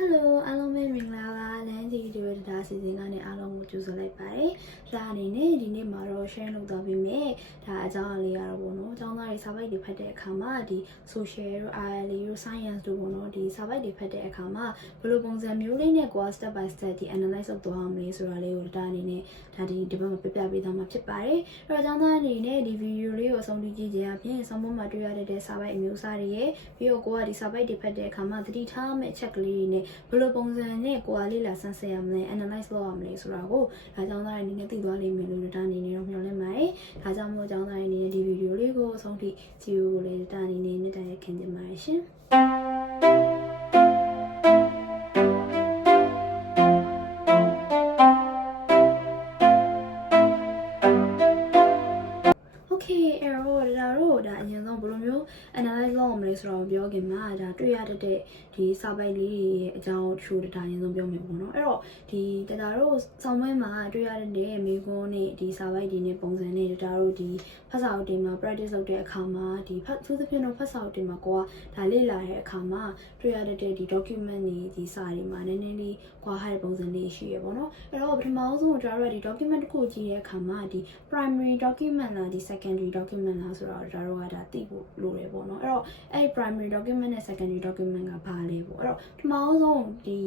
Hello အားလုံးပဲမင်္ဂလာပါလမ်းကြီးဒီဝဒတာစီစဉ်ကနေအားလုံးကိုကြိုဆိုလိုက်ပါတယ်။ဒါအနေနဲ့ဒီနေ့မှာတော့ share လုပ်သွားပေးမယ်။ဒါအကြောင်းအလေးရတော့ပေါ့နော်။အကြောင်းသားတွေစာပိုက်တွေဖတ်တဲ့အခါမှာဒီ social တို့ IL တို့ science တို့ပေါ့နော်။ဒီစာပိုက်တွေဖတ်တဲ့အခါမှာဘယ်လိုပုံစံမျိုးလေးနဲ့ကိုယ် step by step ဒီ analyze လုပ်သွားအောင်လဲဆိုတာလေးကိုဒါအနေနဲ့ဒါဒီဘက်မှာပြပြပေးသွားမှာဖြစ်ပါတယ်။အဲ့တော့အကြောင်းသားအနေနဲ့ဒီ video လေးကိုအဆုံးထိကြည့်ကြရဖြင့်ဆောင်းမမှာတွေ့ရတဲ့စာပိုက်အမျိုးအစားတွေရဲ့ပြီးတော့ကိုကဒီစာပိုက်တွေဖတ်တဲ့အခါမှာသတိထားမယ့်အချက်ကလေးတွေနဲ့ဘယ်လိုပုံစံနဲ့ကိုယ်ကလေးလာဆန်းစစ်ရမလဲ analyze လုပ်ရမလဲဆိုတာကိုဒါကြောင့်သားအနေနဲ့သိသွားလိမ့်မယ်လို့ဒါအနေနဲ့တော့မျှော်လင့်ပါတယ်။ဒါကြောင့်မို့ကြောင့်သားအနေနဲ့ဒီ video လေးကိုအဆုံးထိကြည့်ဖို့လေးဒါအနေနဲ့မြတ်တဲ့ခင်ကြပါရရှင်။ Okay အဲ့တော့ဒါအရင်ဆုံးဘယ်လိုမျိုး analyze လုပ်အောင်မလဲဆိုတော့ပြောခင်မှာဒါတွေ့ရတဲ့ဒီစာပိုက်လေးတွေရဲ့အကြောင်းချိုးဒါအရင်ဆုံးပြောမယ်ပေါ့နော်အဲ့တော့ဒီဒါတို့ဆောင်းပွဲမှာတွေ့ရတဲ့မိကုန်းနဲ့ဒီစာပိုက်တွေနဲ့ပုံစံနဲ့ဒါတို့ဒီဖတ်စာအုပ်တွေမှာ practice လုပ်တဲ့အခါမှာဒီသူသဖြင့်တော့ဖတ်စာအုပ်တွေမှာကိုကဒါလေ့လာတဲ့အခါမှာတွေ့ရတဲ့ဒီ document တွေဒီစာတွေမှာနည်းနည်းလေးကွာဟတဲ့ပုံစံလေးရှိရပေါ့နော်အဲ့တော့ပထမဆုံးကျွန်တော်တို့ဒီ document တစ်ခုကြည့်တဲ့အခါမှာဒီ primary document လားဒီ secondary document လားဆိုတော့ဒါတို့ကဒါသိဖို့လိုတယ်ပေါ့နော်အဲ့တော့အဲ့ primary document နဲ့ secondary document ကဘာလဲပေါ့အဲ့တော့ပထမဆုံးဒီ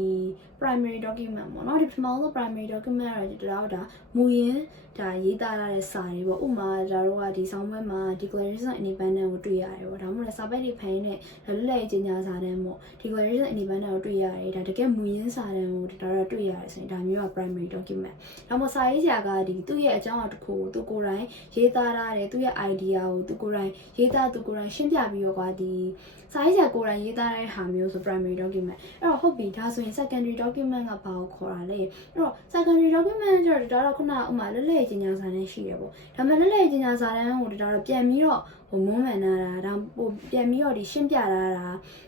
primary document ပေါ့နော်ဒီပထမဆုံး primary document ကတော့ဒါမူရင်းဒါရေးသားရတဲ့စာတွေပေါ့ဥပမာဒါတို့ကဒီဆောင်းပွဲမှာ declaration of independence ကိုတွေ့ရတယ်ပေါ့ဒါမှမဟုတ်စာပိုက်တွေဖန်နေတဲ့လွတ်လပ်ရေးကြေညာစာတမ်းပေါ့ declaration of independence ကိုတွေ့ရတယ်ဒါတကယ်မူရင်းစာတမ်းကိုဒါတော့တွေ့ရတယ်ဆိုရင်ဒါမျိုးက primary document ဒါမှမဟုတ်စာရေးဆရာကဒီသူ့ရဲ့အကြောင်းအရာတစ်ခုကိုသူကိုယ်တိုင်ရေးသားထားတယ်သူ့ရဲ့ idea ကိုသူကိုယ်တိုင်ရေးသားသူကိုယ်တိုင်ရှင်းပြပြီးတော့ကွာဒီစာရေးဆရာကိုယ်တိုင်ရေးသားတဲ့ဟာမျိုးဆို primary document အဲ့တော့ဟုတ်ပြီဒါဆိုရင် secondary document ကဘာကိုခေါ်တာလဲအဲ့တော့ secondary document ကျတော့ဒါတော့ခုနဥမာလွတ်လပ်ရေးကြေညာစာတမ်းရှိရပေါ့ဒါမှလွတ်လပ်ရေးကြေညာစာတမ်းကိုဒါတော့ပြန်ပြီးတော့မွမ်းမံတာဒါပြန်ပြီးတော့ဒီရှင်းပြတာ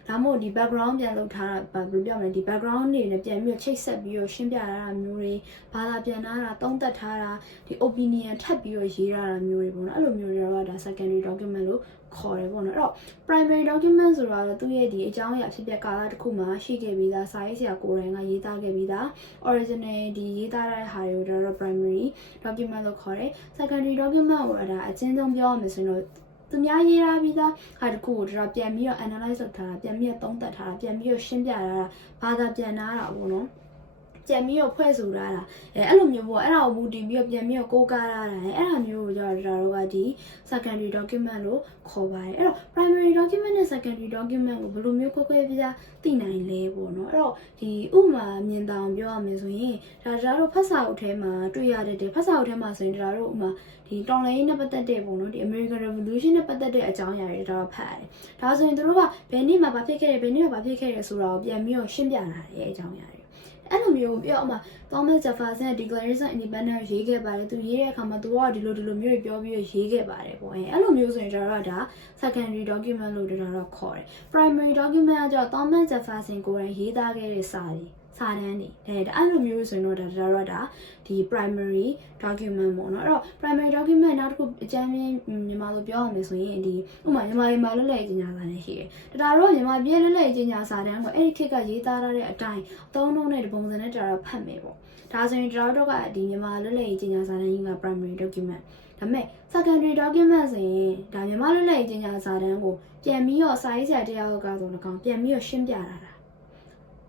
ဒါမှမဟုတ်ဒီ background ပြန်လုပ်ထားတာဘယ်လိုပြောမလဲဒီ background တွေနဲ့ပြန်ပြီးတော့ချိတ်ဆက်ပြီးတော့ရှင်းပြတာမျိုးတွေဘာသာပြန်တာသုံးသပ်ထားတာဒီ opinion ထပ်ပြီးတော့ရေးထားတာမျိုးတွေပေါ့နော်အဲ့လိုမျိုးတွေတော့ဒါ secondary document လို့ခေါ်တယ်ပေါ့နော်အဲ့တော့ primary document ဆိုတာတော့သူ့ရဲ့ဒီအကြောင်းအရာဖြစ်ပျက်ကာလတစ်ခုမှာရှိခဲ့ပြီးသားစာရေးဆရာကိုယ်တိုင်ကရေးသားခဲ့ပြီးသား original ဒီရေးသားတဲ့ဟာတွေကိုတော့ primary document လို့ခေါ်တယ် secondary document ကိုဒါအချင်းဆုံးပြောရမယ်ဆိုရင်တော့သူများရေးထားပြီးသားဟာတခုကိုဒါပြန်ပြီးတော့ analyze လုပ်ထားတာပြန်ပြီးတော့သုံးသပ်ထားတာပြန်ပြီးတော့ရှင်းပြထားတာဘာသာပြန်ထားတာပေါ့နော်ပြန်ပြီးတော့ဖွဲ့ဆိုထားတာအဲ့လိုမျိုးပေါ့အဲ့ဒါကိုမူတည်ပြီးတော့ပြန်ပြီးတော့ကိုးကားထားတာအဲ့ဒါမျိုးကိုကျတော့ဒါတို့ကဒီ secondary document လို့ခေါ်ပါတယ်အဲ့တော့ primary document နဲ့ secondary document ကိုဘယ်လိုမျိုးခွဲခွဲပြားသိနိုင်လဲပေါ့နော်အဲ့တော့ဒီဥမာမြင်တောင်ပြောရမယ်ဆိုရင်ဒါတို့ဖတ်စာအုပ်ထဲမှာတွေ့ရတဲ့ဖတ်စာအုပ်ထဲမှာဆိုရင်ဒါတို့ဥမာဒီတော်လိုင်းနဲ့ပတ်သက်တဲ့ပေါ့နော်ဒီ American Revolution နဲ့ပတ်သက်တဲ့အကြောင်းအရာတွေဒါတော့ဖတ်ရတယ်ဒါဆိုရင်တို့ကဘယ်နေ့မှာဘာဖြစ်ခဲ့တယ်ဘယ်နေ့မှာဘာဖြစ်ခဲ့တယ်ဆိုတာကိုပြန်ပြီးတော့ရှင်းပြတာရဲ့အကြောင်းအရာတွေအဲ့လိုမျိုးပြောအမှ Thomas Jefferson Declaration of Independence ရေးခဲ့ပါတယ်သူရေးတဲ့အခါမှာသူကဒီလိုမျိုးပြောပြီးရေးခဲ့ပါတယ်ပေါ့အဲ့လိုမျိုးဆိုရင်ကျွန်တော်တို့ကဒါ secondary document လို့တော့ခေါ်တယ် primary document ကကျတော့ Thomas Jefferson ကိုယ်တိုင်ရေးသားခဲ့တဲ့စာတမ်းတွေအဲ့လိုမျိုးဆိုရင်တော့ဒါဒီ primary document ပေါ့နော်အဲ့တော့ primary document နောက်တစ်ခုအကြမ်းမြန်မာလိုပြောရမယ်ဆိုရင်ဒီဥပမာမြန်မာလွတ်လပ်ရေးကြေညာစာတမ်းရှိတယ်ဒါတော့မြန်မာပြည်လွတ်လပ်ရေးကြေညာစာတမ်းကိုအဲ့ဒီခေတ်ကရေးသားထားတဲ့အတိုင်းအသုံးနှုန်းတဲ့ပုံစံနဲ့ဒါတော့ဖတ်မယ်ပေါ့ဒါဆိုရင်တို့ကဒီမြန်မာလွတ်လပ်ရေးကြေညာစာတမ်းကြီးက primary document ဒါပေမဲ့ secondary document ဆိုရင်ဒါမြန်မာလွတ်လပ်ရေးကြေညာစာတမ်းကိုပြန်ပြီးတော့စာရေးဆရာတယောက်ကဆိုတော့ပြန်ပြီးတော့ရှင်းပြတာ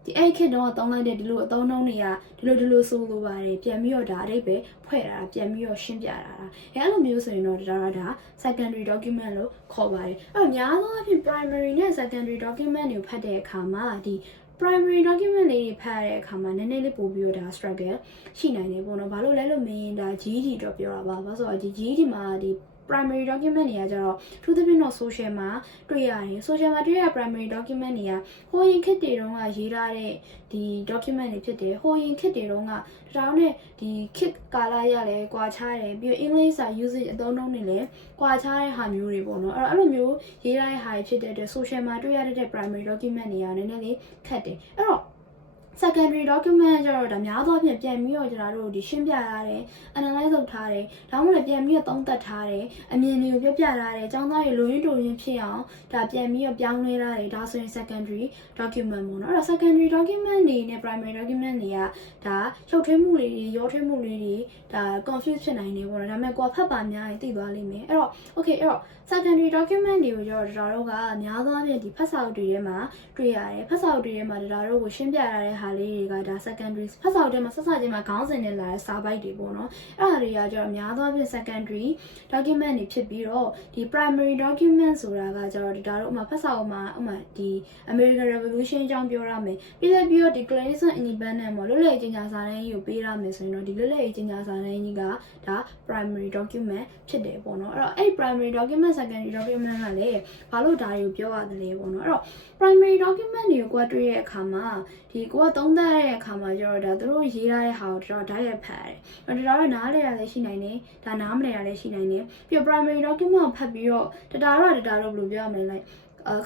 ဒီအဲ့ခေတ်တော့တောင်းလိုက်တဲ့ဒီလိုအသုံးနှုန်းတွေကဒီလိုဆိုလိုပါတယ်ပြန်ပြီးတော့ဒါအဓိပ္ပာယ်ဖွဲ့တာပြန်ပြီးတော့ရှင်းပြတာအဲ့လိုမျိုးဆိုရင်တော့ဒါ secondary document လို့ခေါ်ပါတယ်အဲ့များသောအားဖြင့် primary နဲ့ secondary document တွေဖတ်တဲ့အခါမှာဒီ primary document လေးတွေဖတ်ရတဲ့အခါမှာနည်းနည်းလေးပို့ပြီးတော့ဒါ struggle ရှိနိုင်တယ်ပေါ့နော်ဘာလို့လဲလို့မင်းဒါ GED တော့ပြောတာပါဘာလို့ဆိုတော့ဒီ GED မှာဒီ primary document တွေကကျတော့ထူးသဖြင့်တော့ social မှာတွေ့ရတယ် social မှာတွေ့ရ primary document တွေကဟိုရင်ခေတ်တွေတုန်းကရေးထားတဲ့ဒီ document တွေဖြစ်တယ်ဟိုရင်ခေတ်တွေတုန်းကတောင်းနဲ့ဒီခေတ်ကာလရလဲကွာခြားတယ်ပြီးတော့ English စာ usage အသုံးနှုန်းတွေလည်းကွာခြားတဲ့ဟာမျိုးတွေပေါ့နော်အဲ့လိုမျိုးရေးထားတဲ့ဟာတွေဖြစ်တဲ့အတွက် social မှာတွေ့ရတဲ့ primary document တွေကနည်းနည်းလေးခက်တယ်အဲ့တော့ secondary document ကျတော့ဒါများသောအားဖြင့်ပြန်ပြီးတော့ကျွန်တော်တို့ဒီရှင်းပြရတယ် analyze လုပ်ထားတယ်ဒါမှမဟုတ်လည်းပြန်ပြီးတော့သုံးသပ်ထားတယ်အမြင်တွေကိုပြပြထားတယ်ကျောင်းသားတွေလိုရင်းတိုရင်းဖြစ်အောင်ဒါပြန်ပြီးတော့ပြောင်းလဲထားတယ်ဒါဆိုရင် secondary document ပေါ့နော်အဲ့တော့ secondary document တွေနဲ့ primary document တွေကဒါရှုပ်ထွေးမှုလေးတွေရောထွေးမှုလေးတွေဒါ confuse ဖြစ်နိုင်နေပေါ့နော်ဒါပေမဲ့ကိုယ်ဖတ်ပါများရင်သိသွားလိမ့်မယ်အဲ့တော့ okay အဲ့တော့ secondary document တွေကိုကျတော့ဒါတို့ကအများသောအားဖြင့်ဒီဖတ်စာအုပ်တွေထဲမှာတွေ့ရတယ်ဖတ်စာအုပ်တွေထဲမှာဒါတို့ကိုရှင်းပြရတဲ့ဟာလေးတွေကဒါ secondary ဖတ်စာအုပ်ထဲမှာဆက်စချင်းမှာခေါင်းစဉ်နဲ့လာတဲ့စာပိုက်တွေပေါ့နော်အဲ့ဒါတွေကကျတော့အများသောအားဖြင့် secondary document တွေဖြစ်ပြီးတော့ဒီ primary document ဆိုတာကကျတော့ဒါတို့ဥမာဖတ်စာအုပ်မှာဥမာဒီ American Revolution အကြောင်းပြောရမယ်ပြီးတော့ဒီ Declaration of Independence ပေါ့လွတ်လပ်ရေးကြေညာစာတမ်းကြီးကိုပေးရမယ်ဆိုရင်တော့ဒီလွတ်လပ်ရေးကြေညာစာတမ်းကြီးကဒါ primary document ဖြစ်တယ်ပေါ့နော်အဲ့တော့အဲ့ primary document secondary document ကလည်းဘာလို့ဒါတွေကိုပြောရတယ်လဲပေါ့နော်အဲ့တော့ primary document တွေကိုကိုယ်တွေ့တဲ့အခါမှာဒီကိုကသုံးသပ်ရတဲ့အခါမှာကျတော့ဒါသူတို့ရေးထားတဲ့ဟာကိုတော့ဓာတ်ရိုက်ဖတ်ရတယ်။အဲ့တော့နားလည်ရလည်းရှိနိုင်တယ်။ဒါနားမလည်ရလည်းရှိနိုင်တယ်။ပြီးတော့ primary document ကိုဖတ်ပြီးတော့data တော့ဘယ်လိုပြောရမလဲလိုက်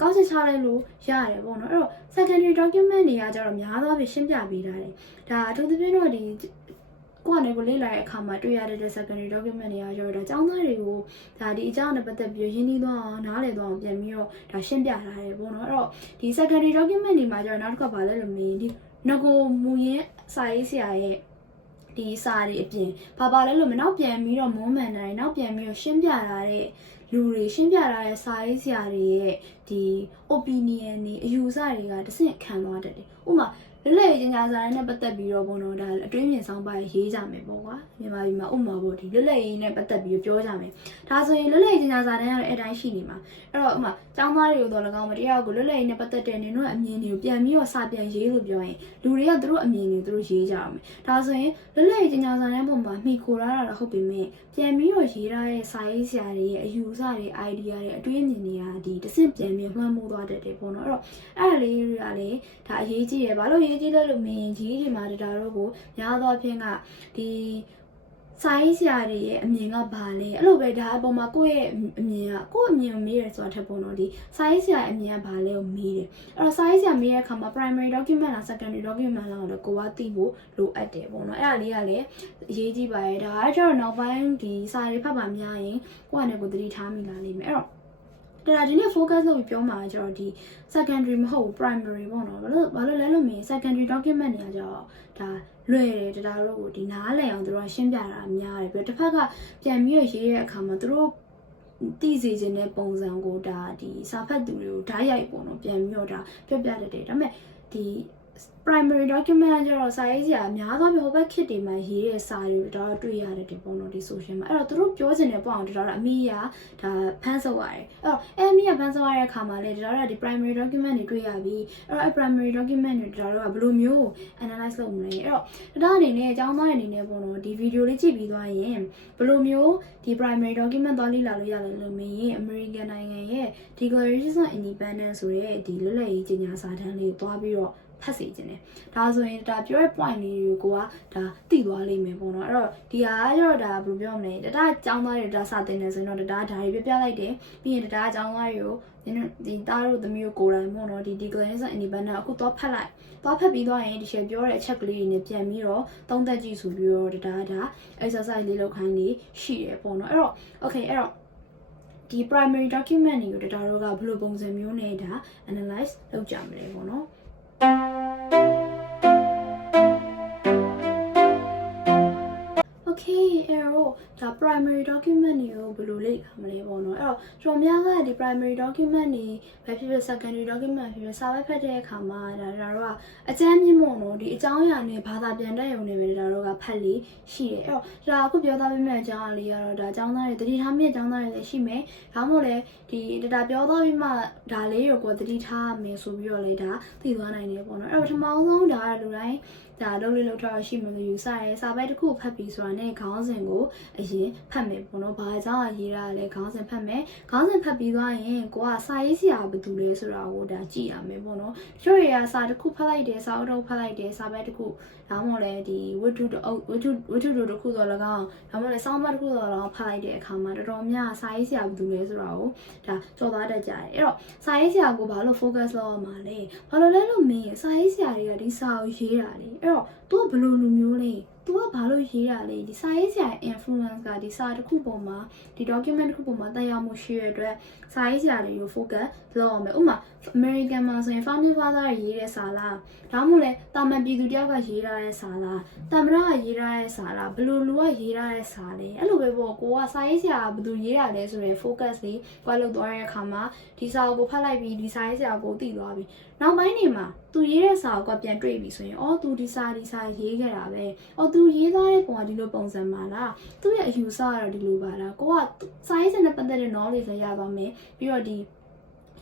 ကောက်ချက်ချလိုက်လို့ရတယ်ပေါ့နော်အဲ့တော့ secondary document တွေကကျတော့များသောအားဖြင့်ရှင်းပြပေးထားတယ်။ဒါအထူးသဖြင့်တော့ဒီကိုကနေကိုလေ့လာတဲ့အခါမှာတွေ့ရတဲ့ secondary document တွေကကျတော့ဒါကျောင်းသားတွေကိုဒါဒီအကြောင်းနဲ့ပတ်သက်ပြီးရင်းနှီးသွားအောင်နားလည်သွားအောင်ပြန်ပြီးတော့ဒါရှင်းပြထားတယ်ပေါ့နော်အဲ့တော့ဒီ secondary document တွေမှာကျတော့နောက်တစ်ခါဘာလဲလို့မေးဒီငကိုမူရင်းစာရေးဆရာရဲ့ဒီစာတွေအပြင်ဘာလဲလို့မနောက်ပြန်ပြီးတော့မွမ်းမံနိုင်နောက်ပြန်ပြီးတော့ရှင်းပြထားတဲ့လူတွေရှင်းပြထားတဲ့စာရေးဆရာတွေရဲ့ဒီ opinion တွေအယူဆတွေကတစ်ဆင့်ခံသွားတတ်တယ်ဥပမာလွတ်လပ်ရေးကြေညာစာတမ်းနဲ့ပတ်သက်ပြီးတော့ဘုံတော့ဒါအတွင်းမြင်ဆောင်ပါရေးကြမယ်ပေါ့ကွာမြန်မာပြည်မှာဥပမာပေါ့ဒီလွတ်လပ်ရေးနဲ့ပတ်သက်ပြီးပြောကြမယ်ဒါဆိုရင်လွတ်လပ်ရေးကြေညာစာတမ်းကတော့အဲ့တိုင်းရှိနေမှာအဲ့တော့ဥပမာကျောင်းသားတွေကိုတော့၎င်းမတရားကိုလွတ်လပ်ရေးနဲ့ပတ်သက်တဲ့နေတို့အမြင်တွေကိုပြန်ပြီးတော့စာပြန်ရေးလို့ပြောရင်လူတွေကသူတို့အမြင်တွေသူတို့ရေးကြအောင်ဒါဆိုရင်လွတ်လပ်ရေးကြေညာစာတမ်းပုံမှာမှီခိုရတာတော့ဟုတ်ပေမဲ့ပြန်ပြီးတော့ရေးထားတဲ့စာရေးဆရာတွေရဲ့အယူဆတွေ idea တွေအတွင်းမြင်တွေကဒီတစ်ဆင့်ပြန်ပြီးမှန်းမိုးသွားတတ်တယ်ပေါ့နော်အဲ့တော့အဲ့ဒါလေးတွေကလည်းဒါအရေးကြီးတယ်ဘာလို့ရေးကြီးလဲလို့မင်းကြီးဒီမှာဒါတို့ကိုများသောအဖြစ်ကဒီစာရေးဆရာတွေရဲ့အမြင်ကဘာလဲအဲ့လိုပဲဒါအပေါ်မှာကိုယ့်ရဲ့အမြင်ကကိုယ့်အမြင်ကိုမေးရဲဆိုတာထက်ပေါ့နော်ဒီစာရေးဆရာအမြင်ကဘာလဲကိုမေးတယ်အဲ့တော့စာရေးဆရာမေးတဲ့အခါမှာ primary document လား secondary document လားတော့ကိုကသိဖို့လိုအပ်တယ်ပေါ့နော်အဲ့ဒါလေးကလည်းအရေးကြီးပါတယ်ဒါကကျတော့နောက်ပိုင်းဒီစာတွေဖတ်ပါများရင်ကိုယ့်အနေကိုသတိထားမိလာလိမ့်မယ်အဲ့တော့ဒါဒီနေ့ focus လုပ်ပြီးပြောမှာကျတော့ဒီ secondary မဟုတ် primary ပေါ့နော်ဘာလို့လဲလို့မြင် secondary document တွေကကျတော့ဒါလွယ်တယ်ဒါတို့ကိုဒီနားလည်အောင်တို့ကရှင်းပြတာများတယ်ပြီးတော့တစ်ဖက်ကပြန်ပြီးရေးတဲ့အခါမှာတို့သိစေခြင်းတဲ့ပုံစံကိုဒါဒီစာဖတ်သူတွေကိုဓာတ်ရိုက်ပုံတော့ပြန်ပြီးတော့ဒါပြောပြတတ်တယ်ဒါပေမဲ့ဒီ primary document ကျတော့စာရေးဆရာအများသောဟိုဘက်ခေတ်တွေမှာရေးတဲ့စာတွေတော့တွေ့ရတယ်ဒီပုံတော့ဒီ social မှာအဲ့တော့တို့ပြောချင်တဲ့ပုံအောင်တော့အမိရဒါဖန်ဆုပ်ရတယ်အဲ့တော့အမိရဖန်ဆုပ်ရတဲ့အခါမှာလေတို့ကဒီ primary document တွေတွေ့ရပြီအဲ့တော့ primary document တွေတို့ကဘယ်လိုမျိုး analyze လုပ်မလဲအဲ့တော့ဒါအနေနဲ့အကြောင်းသားအနေနဲ့ပုံတော့ဒီ video လေးကြည့်ပြီးသွားရင်ဘယ်လိုမျိုးဒီ primary document သွားလေ့လာလို့ရတယ်လို့မင်း American နိုင်ငံရဲ့ Declaration of Independence ဆိုတဲ့ဒီလွတ်လပ်ရေးကြေညာစာတမ်းလေးကိုသွားပြီးတော့ဖတ်စီခြင်းတယ်ဒါဆိုရင်ဒါပြောတဲ့ point လေးတွေကိုကဒါသိသွားလိမ့်မယ်ပေါ့နော်အဲ့တော့ဒီဟာကျတော့ဒါဘယ်လိုပြောမလဲဒါအကြောင်းသားတွေဒါစတင်နေဆိုရင်တော့ဒါဓာတ်တွေပြလိုက်တယ်ပြီးရင်ဒါအကြောင်းသားတွေကိုဒီသားတို့သမီးတို့ကိုယ်တိုင်ပေါ့နော်ဒီ Declaration of Independence အခုတော့ဖတ်လိုက်သွားဖတ်ပြီးသွားရင်ဒီချက်ပြောတဲ့အချက်ကလေးတွေနဲ့ပြန်ပြီးတော့သုံးသပ်ကြည့်ဆိုပြီးတော့ဒါ exercise လေးလုပ်ခိုင်းလေးရှိတယ်ပေါ့နော်အဲ့တော့ okay အဲ့တော့ဒီ primary document တွေကိုဒါတို့ကဘယ်လိုပုံစံမျိုးနဲ့ဒါ analyze လုပ်ကြမလဲပေါ့နော်Okay အဲ့တော့ဒါ primary document တွေကိုဘယ်လိုလေ့လာမလဲပေါ့နော်အဲ့တော့ကျွန်တော်များကဒီ primary document တွေပဲဖြစ်ဖြစ် secondary document ဖြစ်ဖြစ်စာပဲဖတ်တဲ့အခါမှာဒါတို့ကအကျဉ်းမြင့်မို့နော်ဒီအကြောင်းအရာနဲ့ဘာသာပြန်တတ်ရုံနဲ့ပဲဒါတို့ကဖတ်လေးရှိတယ်အဲ့တော့ဒါအခုပြောသားပေးမယ့်အကြောင်းအရာလေးကတော့ဒါအကြောင်းသားတွေတတိထားမြင့်အကြောင်းသားတွေလည်းရှိမယ်ဒါမှမဟုတ်လေဒီဒါပြောသားပြီးမှဒါလေးကိုတတိထားမယ်ဆိုပြီးတော့လေဒါသိသွားနိုင်တယ်ပေါ့နော်အဲ့တော့ပထမဆုံးဒါကလူတိုင်း ဒါလုံးလေးလောက်ထားရှိမှလို့ယူဆရဲစာပိုက်တစ်ခုဖတ်ပြီးဆိုတာနဲ့ခေါင်းစဉ်ကိုအရင်ဖတ်မယ်ပေါ့နော်ဘာကြောင့်ရေးရလဲခေါင်းစဉ်ဖတ်မယ်ခေါင်းစဉ်ဖတ်ပြီးသွားရင်ကိုကစာရေးဆရာဘာတူလဲဆိုတာကိုဒါကြည့်ရမယ်ပေါ့နော်တချို့တွေကစာတစ်ခုဖတ်လိုက်တယ်စာအုပ်တစ်ခုဖတ်လိုက်တယ်စာပိုက်တစ်ခုဒါမှမဟုတ်လည်းဒီဝတ္ထုတစ်ခုတော့၎င်းဒါမှမဟုတ်လည်းစောင်းမတစ်ခုတော့၎င်းဖတ်လိုက်တဲ့အခါမှာတော်တော်များစာရေးဆရာဘာတူလဲဆိုတာကိုဒါကြော်သွားတတ်ကြတယ်အဲ့တော့စာရေးဆရာကိုဘာလို့ focus လုပ်ရမှာလဲဘာလို့လဲလို့မင်းစာရေးဆရာတွေကဒီစာကိုရေးတာလေအဲ့တော့သူကဘယ်လိုလူမျိုးလဲသူကဘာလို့ရေးရလဲဒီစာရေးဆရာ influence ကဒီစာတစ်ခုပေါ်မှာဒီ document တစ်ခုပေါ်မှာတက်ရောက်မှုရှိရတဲ့အတွက်စာရေးဆရာတွေကို focus လုပ်အောင်မယ်ဥပမာ American မှာဆိုရင် founding father ရေးတဲ့စာလားဒါမှမဟုတ်လဲတာမန်ပြည်သူတယောက်ကရေးထားတဲ့စာလားတမရကရေးထားတဲ့စာလားဘယ်လိုလူကရေးထားတဲ့စာလဲအဲ့လိုပဲပေါ့ကိုကစာရေးဆရာကဘယ်သူရေးတာလဲဆိုရယ် focus လေးကိုလုပ်သွားတဲ့အခါမှာဒီစာကိုဖတ်လိုက်ပြီးဒီစာရေးဆရာကိုသိသွားပြီနောက်ပိုင်းနေမှာသူရေးတဲ့စာကိုပြန်တွေ့ပြီဆိုရင်အော်သူဒီစာရေးခဲ့တာပဲအော်သူရေးသွားတဲ့ပုံကဒီလိုပုံစံပါလားသူ့ရဲ့အယူဆကတော့ဒီလိုပါလားကိုကစာရေးဆရာနဲ့ပတ်သက်တဲ့ knowledge လည်းရသွားမယ်ပြီးတော့ဒီ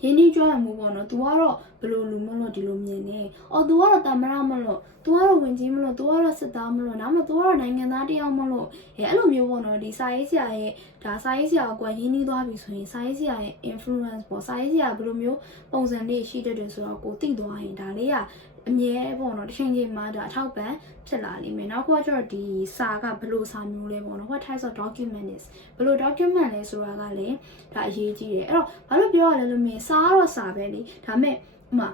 ရင်းနှီးကြွရမှုပေါ့နော် तू ကတော့ဘယ်လိုလူမလို့ဒီလိုမြင်နေ။အော် तू ကတော့တမရမလို့ तू ကတော့ဝင်ကြီးမလို့ तू ကတော့စစ်သားမလို့နောက်မှ तू ကတော့နိုင်ငံသားတယောက်မလို့အဲ့လိုမျိုးပေါ့နော်ဒီစာရေးဆရာရဲ့ဒါစာရေးဆရာကိုရင်းနှီးသွားပြီဆိုရင်စာရေးဆရာရဲ့ influence ပေါ့စာရေးဆရာဘယ်လိုမျိုးပုံစံလေးရှိတတ်တယ်ဆိုတော့ကိုသိသွားရင်ဒါလေးကအမြဲပေါ့နော်တစ်ချိန်ချိန်မှာဒါအထောက်ပံ့ဖြစ်လာလိမ့်မယ်နောက်တစ်ခုကကျတော့ဒီစာကဘယ်လိုစာမျိုးလဲပေါ့နော် what types of document is ဘယ်လို document လဲဆိုတာကလည်းဒါအရေးကြီးတယ်အဲ့တော့ဘာလို့ပြောရလဲလို့မြင်စာကတော့စာပဲလေဒါပေမဲ့ဥမာ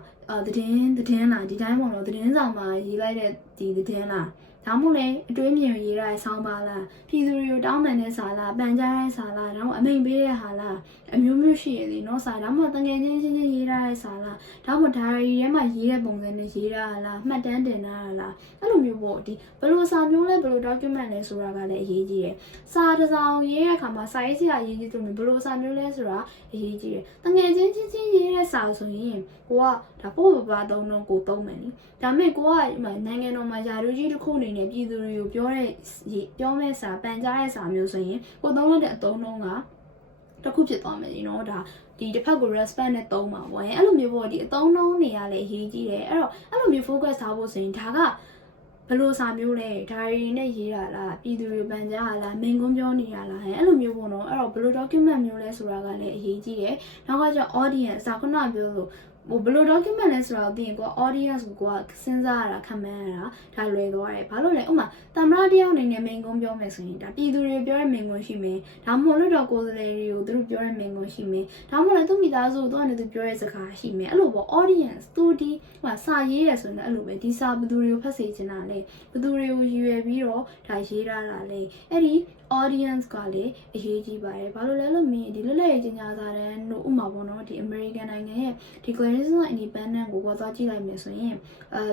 သတင်းလားဒီတိုင်းပေါ့နော်သတင်းဆောင်မှာရေးလိုက်တဲ့ဒီသတင်းလားဒါမှမဟုတ်လေအတွေးမြင်ရေးရတဲ့ဆောင်းပါလားပြည်သူတွေကိုတောင်းပန်တဲ့စာလားပန်ကြားတဲ့စာလားဒါမှမဟုတ်အမိန်ပေးတဲ့ဟာလားအမျိုးမျိုးရှိရသေးနော်စာဒါမှမဟုတ်တကယ်ချင်းရေးရတဲ့စာလားဒါမှမဟုတ် diary ထဲမှာရေးတဲ့ပုံစံနဲ့ရေးရတာလားမှတ်တမ်းတင်တာလားအဲ့လိုမျိုးပေါ့ဒီဘယ်လိုစာမျိုးလဲဘယ်လို document လဲဆိုတာကလည်းအရေးကြီးတယ်စာတစ်စောင်ရေးတဲ့အခါမှာစာရေးဆရာရေးကြည့်လို့ဘယ်လိုစာမျိုးလဲဆိုတာအရေးကြီးတယ်တကယ်ချင်းရေးတဲ့စာဆိုရင်ကိုကဒါပို့ပါသုံးတော့ကိုသုံးမယ်နိဒါပေမဲ့ကိုကနိုင်ငံတော်မှာယာတို့ကြီးတစ်ခုအနေနဲ့ပြည်သူတွေကိုပြောမဲ့စာပန်ကြားတဲ့စာမျိုးဆိုရင်ကိုသုံးလို့တဲ့အသုံးနှုန်းကတစ်ခုဖြစ်သွားမယ်နော်ဒါဒီတစ်ဖက်ကို respect နဲ့သုံးပါပေါ့အဲ့လိုမျိုးပေါ့ဒီအသုံးနှုန်းတွေကလည်းအရေးကြီးတယ်အဲ့တော့အဲ့လိုမျိုး focus ထားဖို့ဆိုရင်ဒါကဘယ်လိုစာမျိုးလဲဒါရီနဲ့ရေးတာလားပြည်သူတွေပန်ကြားလားမင်ကွန်းပြောနေတာလားအဲ့လိုမျိုးပေါ့နော်အဲ့တော့ဘယ်လို document မျိုးလဲဆိုတာကလည်းအရေးကြီးတယ်နောက်ကကျ audience စာခုနပြောလို့ဘယ်လို document လဲဆိုတော့သိရင်ကို audience ကိုစဉ်းစားရတာခံမှန်းရတာဒါလွယ်သွားတယ်ဘာလို့လဲဥပမာတမရတယောက်အနေနဲ့မိန်ကွန်းပြောမယ်ဆိုရင်ဒါပြည်သူတွေပြောတဲ့မိန်ကွန်းရှိမယ်ဒါမှမဟုတ်လို့တော့ကိုယ်စားလှယ်တွေကိုသူတို့ပြောတဲ့မိန်ကွန်းရှိမယ်ဒါမှမဟုတ်လည်းသူ့မိသားစုကိုသူကနေသူပြောတဲ့စကားရှိမယ်အဲ့လိုပေါ့ audience သူဒီစာရေးရဆိုရင်အဲ့လိုပဲဒီစာဘယ်သူတွေကိုဖတ်စေချင်တာလဲဘယ်သူတွေကိုရည်ရွယ်ပြီးတော့ဒါရေးထားတာလဲအဲ့ဒီ audience ကလည်းအရေးကြီးပါတယ်ဘာလို့လဲလို့မြင်ဒီလွတ်လပ်ရေးကြီးညာစာတန်းတို့ဥမာပေါ့နော်ဒီ American နိုင်ငံရဲ့ Declaration of Independence ကိုသွားကြည့်လိုက်မယ်ဆိုရင်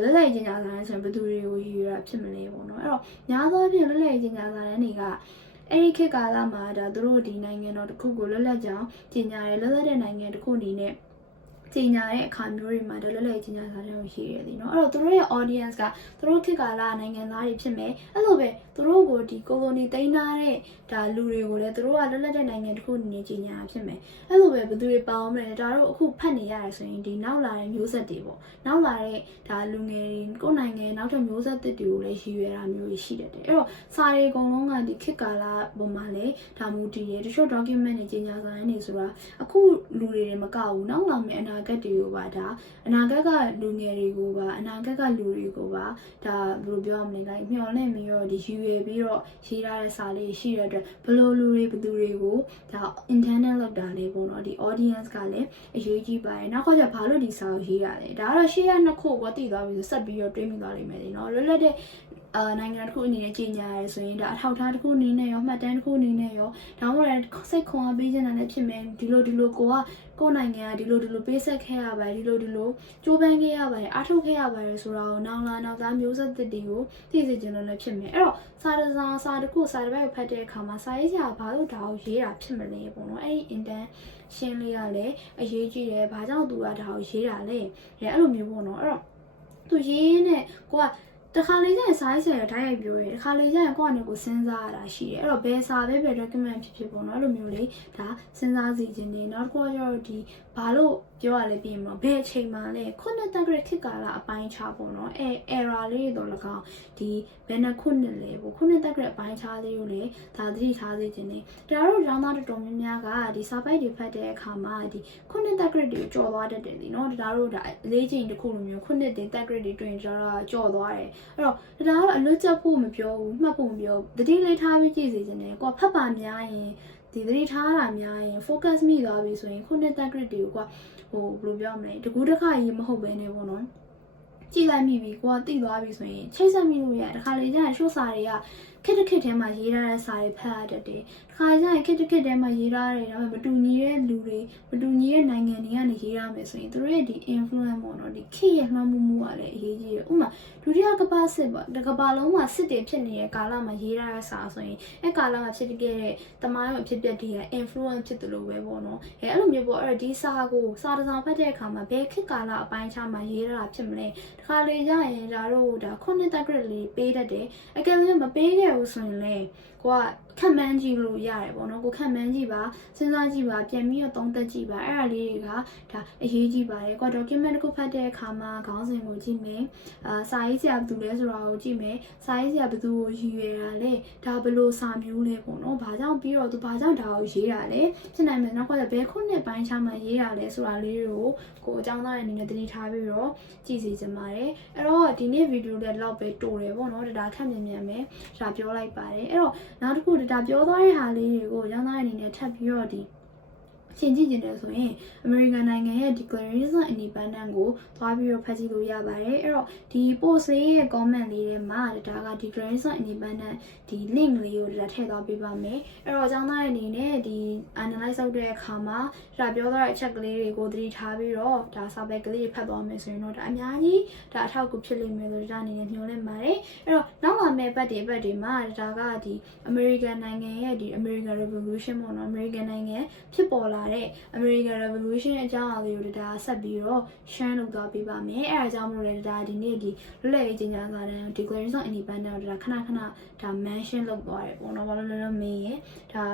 လွတ်လပ်ရေးကြီးညာစာတန်းဆိုရင်ဘယ်သူတွေကိုရည်ရွယ်တာဖြစ်မလဲပေါ့နော်အဲ့တော့ညာသောဖြင့်လွတ်လပ်ရေးကြီးညာစာတန်းတွေကအဲ့ဒီခေတ်ကာလမှာဒါသူတို့ဒီနိုင်ငံတော်တစ်ခုကိုလွတ်လပ်ကြောင်းကြီးညာရဲလွတ်လပ်တဲ့နိုင်ငံတစ်ခုအနေနဲ့ကြီးညာတဲ့အခါမျိုးတွေမှာလွတ်လပ်ရေးကြီးညာစာတန်းကိုရေးရတယ်နော်အဲ့တော့သူတို့ရဲ့ audience ကသူတို့ခေတ်ကာလနိုင်ငံသားတွေဖြစ်မယ်အဲ့လိုပဲသူတို့ကိုဒီကိုလိုနီသိမ်းထားတဲ့ဒါလူတွေကိုလည်းသူတို့ကလွတ်လပ်တဲ့နိုင်ငံတစ်ခုအနေနဲ့ကြီးညာဖြစ်မယ်အဲ့လိုပဲဘယ်သူတွေပေါင်းမလဲဒါတို့အခုဖတ်နေရတယ်ဆိုရင်ဒီနောက်လာတဲ့မျိုးဆက်တွေပေါ့နောက်လာတဲ့ဒါလူငယ်တွေကိုနိုင်ငံနောက်ထပ်မျိုးဆက်သစ်တွေကိုလည်းရည်ရွယ်တာမျိုးရှိတတ်တယ်အဲ့တော့စာတွေအကုန်လုံးကဒီခေတ်ကာလပုံမှာလည်းဒါမူတည်ရတချို့ document တွေကြီးညာစာတန်းတွေဆိုတာအခုလူတွေမကဘူးနောက်လာမယ့်အနာဂတ်တွေကိုပါဒါအနာဂတ်ကလူငယ်တွေကိုပါအနာဂတ်ကလူတွေကိုပါဒါဘယ်လိုပြောရမလဲlike မျှော်လင့်ပြီးတော့ဒီယူရပြီးတော့ရေးထားတဲ့စာလေးရှိတဲ့အတွက်ဘယ်လိုလူတွေဘယ်သူတွေကိုဒါ internet လောက်တာလေးပေါ့နော်ဒီ audience ကလည်းအရေးကြီးပါတယ်နောက်ကကျဘာလို့ဒီစာကိုရေးရလဲဒါကတော့ရှေ့ရနှစ်ခုကိုသိသွားပြီဆိုဆက်ပြီးတော့တွေးမိသွားလိမ့်မယ်လေနော်လွတ်လပ်တဲ့နိုင်ငံတစ်ခုအနေနဲ့ကြီးညာရဲဆိုရင်ဒါအထောက်ထားတစ်ခုအနေနဲ့ရောမှတ်တမ်းတစ်ခုအနေနဲ့ရောဒါမှမဟုတ်လည်းစိတ်ခွန်အားပေးခြင်းနဲ့ဖြစ်မယ်ဒီလိုကိုနိုင်ငံကဒီလိုပေးဆက်ခဲ့ရပါတယ်ဒီလိုကြိုးပမ်းခဲ့ရပါတယ်အားထုတ်ခဲ့ရပါတယ်ဆိုတာကိုနောက်သားမျိုးဆက်သစ်တွေကိုသိစေချင်လို့လည်းဖြစ်မယ်အဲ့တော့စာတစ်စောင်စာတစ်ခုစာတစ်ပိုက်ကိုဖတ်တဲ့အခါမှာစာရေးဆရာဘာလို့ဒါကိုရေးတာဖြစ်မလဲပေါ့နော်အဲ့ဒီ intern ရှင်းလေးရလဲအရေးကြီးတယ်ဘာကြောင့်သူကဒါကိုရေးတာလဲအဲ့လိုမျိုးပေါ့နော်အဲ့တော့သူရေးနဲ့ကိုကတခါလေကျရင်စာရေးဆရာဓာတ်ရိုက်ပြောရဲတခါလေကျရင်ကိုယ့်အနေကိုစဉ်းစားရတာရှိတယ်အဲ့တော့ဘယ်စာပဲပဲ document ဖြစ်ပေါ့နော်အဲ့လိုမျိုးလေးဒါစဉ်းစားစီခြင်းနေနောက်တစ်ခုကကျတော့ဒီ ဘာလို့ပြောရလဲပြင်မလို့ဘယ်အချိန်မှလဲခုနှစ်တက်ကရခေတ်ကာလအပိုင်းခြားပေါ့နော်error လေးတွေတော့၎င်းဒီဘယ်နှခုနှစ်လဲပေါ့ခုနှစ်တက်ကရအပိုင်းခြားလေးကိုလည်းဒါသတိထားစေချင်တယ်ဒါတို့ကျောင်းသားတော်တော်များများကဒီစာပိုက်တွေဖတ်တဲ့အခါမှာဒီခုနှစ်တက်ကရတွေကိုကြော်သွားတတ်တယ်လीနော်ဒါတို့ဒါအလေးချိန်တစ်ခုလိုမျိုးခုနှစ်တက်ကရတွေတွင်ကြော်သွားတယ်အဲ့တော့ဒါကတော့အလွတ်ကျဖို့မပြောဘူးမှတ်ဖို့မပြောဘူးသတိလေးထားပြီးကြည့်စေချင်တယ်ကိုကဖတ်ပါများရင်ဒီသတိထားတာများရင် focus မိသွားပြီဆိုရင်ခုနှစ်တက်ကရတွေကိုကဟိုဘယ်လိုပြောမလဲတကူးတစ်ခါကြီးမဟုတ်ဘဲနေပေါ့နော်ကြည့်လိုက်မိပြီကိုကတိသွားပြီဆိုရင်ချိတ်ဆက်မိလို့ရတယ်တခါလေကျရင်ရှို့စာတွေကခက်ခက်ထဲမှာရေးထားတဲ့စာတွေဖတ်ရတတ်တယ်တခါကျရင်ခက်ထဲမှာရေးထားတယ်ဒါပေမဲ့မတူညီတဲ့လူတွေမတူညီတဲ့နိုင်ငံတွေကနေရေးရမယ်ဆိုရင်သူတို့ရဲ့ဒီ influence ပေါ့နော်ဒီခေတ်ရဲ့လွှမ်းမိုးမှုကလည်းအရေးကြီးတယ်ဥပမာဒုတိယကမ္ဘာစစ်ပေါ့တကမ္ဘာလုံးမှာစစ်တွေဖြစ်နေတဲ့ကာလမှာရေးထားတဲ့စာဆိုရင်အဲကာလမှာဖြစ်ခဲ့တဲ့တမိုင်းအဖြစ်အပျက်တွေက influence ဖြစ်တယ်လို့ပဲပေါ့နော်အဲ့လိုမျိုးပေါ့အဲ့ဒီစာကိုစာတစ်စောင်ဖတ်တဲ့အခါမှာဘယ်ခေတ်ကာလအပိုင်းခြားမှာရေးထားတာဖြစ်မလဲတခါလေကျရင်ဒါတို့ဒါခုနှစ်တက်ကရလေးပေးတတ်တယ်အကယ်လို့မပေးခဲ့ဘူးဆိုရင်လေကိုကခံမှန်းကြည့်လို့ရတယ်ပေါ့နော်ကိုခံမှန်းကြည့်ပါစဉ်းစားကြည့်ပါပြန်ပြီးတော့သုံးသပ်ကြည့်ပါအဲ့ဒါလေးတွေကဒါအရေးကြီးပါတယ်ကို document တစ်ခုဖတ်တဲ့အခါမှာခေါင်းစဉ်ကိုကြည့်မယ်စာရေးဆရာဘယ်သူလဲဆိုတာကိုကြည့်မယ်စာရေးဆရာဘယ်သူကိုရည်ရွယ်တာလဲဒါဘယ်လိုစာမျိုးလဲပေါ့နော်ဘာကြောင့်ပြီးတော့သူဘာကြောင့်ဒါကိုရေးတာလဲဖြစ်နိုင်မယ်နောက်ကဘယ်ခုနှစ်ပိုင်းခြားမှာရေးတာလဲဆိုတာလေးကိုအကြောင်းသားရဲ့အနေနဲ့သတိထားပြီးတော့ကြည့်စီချင်ပါတယ်အဲ့တော့ဒီနေ့ဗီဒီယိုလေးတော့ပဲတိုးတယ်ပေါ့နော်ဒါခက်မြန်မြန်ပဲဒါပြောလိုက်ပါတယ်အဲ့တော့နောက်တစ်ခုဒါပြောသွားတဲ့ဟာလေးတွေကိုကျောင်းသားအနေနဲ့ထပ်ပြီးတော့ဒီရှင်းကြည့်ကြတယ်ဆိုရင်အမေရိကန်နိုင်ငံရဲ့ Declaration of Independence ကိုသွားပြီးတော့ဖတ်ကြည့်လို့ရပါတယ်အဲ့တော့ဒီ post လေးရဲ့ comment လေးထဲမှာဒါက Declaration of Independence ဒီ link လေးကိုဒါထည့်သွားပေးပါမယ်အဲ့တော့ကျောင်းသားအနေနဲ့ဒီ analyze လုပ်တဲ့အခါမှာဒါပြောသွားတဲ့အချက်ကလေးတွေကိုသတိထားပြီးတော့ဒါစာပေကလေးတွေဖတ်သွားမယ်ဆိုရင်တော့ဒါအများကြီးဒါအထောက်အကူဖြစ်လိမ့်မယ်လို့ဒါအနေနဲ့မျှော်လင့်ပါတယ်အဲ့တော့နောက်လာမယ့်ပတ်တွေမှာဒါကဒီ American နိုင်ငံရဲ့ဒီ American Revolution ပေါ့နော် American နိုင်ငံဖြစ်ပေါ်လာတဲ့ American Revolution အကြောင်းအရာတွေကိုဒါဆက်ပြီးတော့ share လုပ်သွားပေးပါမယ်အဲ့ဒါကြောင့်မလို့လေဒါဒီနေ့ဒီလွတ်လပ်ရေးကြေညာစာတမ်း Declaration of Independence ကိုဒါခဏဒါ mention လုပ်သွားတယ်ပေါ့နော်ဘာလို့လဲမင်းရင်ဒါ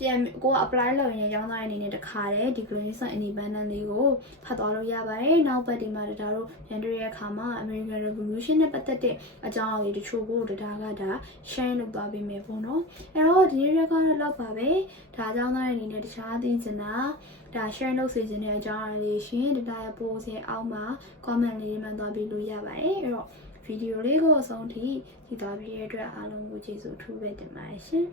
ပြန်ကိုက apply လုပ်ရင်ကျောင်းသားအနေနဲ့တခါတည်း Declaration of Independence လေးကိုဖတ်သွားလို့ရပါတယ်နောက်ပတ်ဒီမှာဒါတို့ပြန်တွေ့ရတဲ့အခါမှာ American Revolution နဲ့ပတ်သက်တဲ့အကြောင်းအရာတွေတချို့ကိုဒါက share လုပ်သွားပေးမယ်ပေါ့နော်အဲ့တော့ဒီနေ့ရက်ကတော့လောက်ပါပဲဒါကျောင်းသားအနေနဲ့တခြားသိချင်တာဒါ share လုပ်စေချင်တဲ့အကြောင်းအရာလေးရှင်ဒါရပို့စေအောက်မှာ comment လေးမှသွားပြီးလို့ရပါတယ်အဲ့တော့ဗီဒီယိုလေးကိုအဆုံးထိကြည့်သွားပြီးတဲ့အတွက်အားလုံးကိုကျေးဇူးအထူးပဲတင်ပါတယ်ရှင်